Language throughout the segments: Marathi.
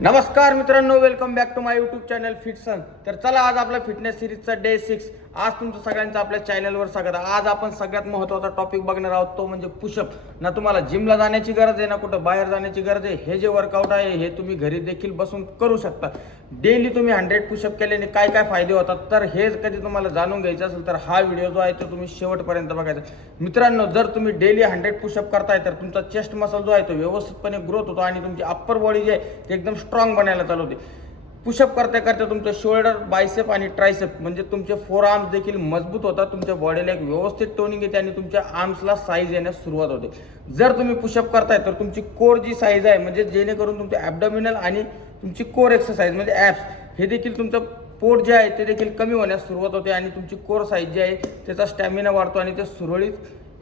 नमस्कार मित्रांनो, welcome back to my YouTube channel Fitson. तर चला, आज आपला फिटनेस सिरीजचा डे 6. आज तुमचं सगळ्यांचं आपल्या चॅनलवर स्वागत आहे. आज आपण सगळ्यात महत्त्वाचा टॉपिक बघणार आहोत, तो म्हणजे पुशअप. ना तुम्हाला जिमला जाण्याची गरज आहे, ना कुठं बाहेर जाण्याची गरज आहे. हे जे वर्कआउट आहे हे तुम्ही घरी देखील बसून करू शकता. डेली तुम्ही 100 पुशअप केल्याने काय काय फायदे होतात, तर हे कधी तुम्हाला जाणून घ्यायचं असेल तर हा व्हिडिओ जो आहे तो तुम्ही शेवटपर्यंत बघायचा. मित्रांनो, जर तुम्ही डेली 100 पुशअप करताय तर तुमचा चेस्ट मसल जो आहे तो व्यवस्थितपणे ग्रोथ होतो आणि तुमची अप्पर बॉडी जी आहे ती एकदम स्ट्रॉंग बनायला चालू होते. पुशअप करता करता तुमचं शोल्डर, बायसेप आणि ट्रायसेप म्हणजे तुमचे फोर आर्म्स देखील मजबूत होतात. तुमच्या बॉडीला एक व्यवस्थित टोनिंग येते आणि तुमच्या आर्म्सला साईज येण्यास सुरुवात होते. जर तुम्ही पुशअप करताय तर तुमची कोर जी साईज आहे, म्हणजे जेणेकरून तुमचे ॲब्डोमिनल आणि तुमची कोर एक्सरसाइज म्हणजे ॲप्स हे देखील तुमचं पोट जे आहे ते देखील कमी होण्यास सुरुवात होते आणि तुमची कोर साईज जी आहे त्याचा स्टॅमिना वाढतो आणि ते सुरळीत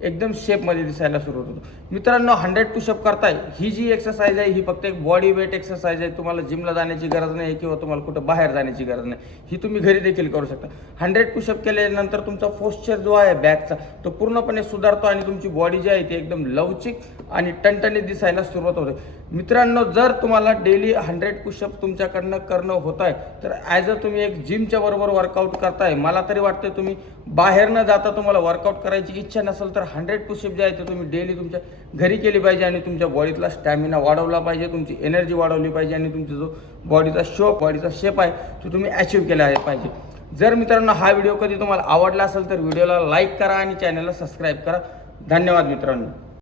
एकदम शेपमध्ये दिसायला सुरुवात होतो. मित्रांनो, 100 पुशअप करताय ही जी एक्सरसाइज आहे ही फक्त एक बॉडी वेट एक्सरसाइज आहे. तुम्हाला जिमला जाण्याची गरज नाही किंवा तुम्हाला कुठं बाहेर जाण्याची गरज नाही. ही तुम्ही घरी देखील करू शकता. 100 पुशअप केल्यानंतर तुमचा पोश्चर जो आहे बॅकचा तो पूर्णपणे सुधारतो आणि तुमची बॉडी जी आहे ती एकदम लवचिक आणि टणटणीत दिसायला सुरुवात होते. मित्रांनो, जर तुम्हाला डेली 100 पुशअप तुमच्याकडनं करणं होत आहे तर ॲज अ तुम्ही एक जिमच्या बरोबर वर्कआउट करताय. मला तरी वाटतं तुम्ही बाहेर न जाता तुम्हाला वर्कआउट करायची इच्छा नसेल तर 100 पुशअप जे आहे ते तुम्ही डेली तुमच्या घरी केली पाहिजे आणि तुमच्या बॉडीतला स्टॅमिना वाढवला पाहिजे, तुमची एनर्जी वाढवली पाहिजे आणि तुमचा जो बॉडीचा शेप आहे तो तुम्ही अचीव्ह केला पाहिजे. जर मित्रांनो हा व्हिडिओ कधी तुम्हाला आवडला असेल तर व्हिडिओला लाईक करा आणि चॅनलला सबस्क्राईब करा. धन्यवाद मित्रांनो.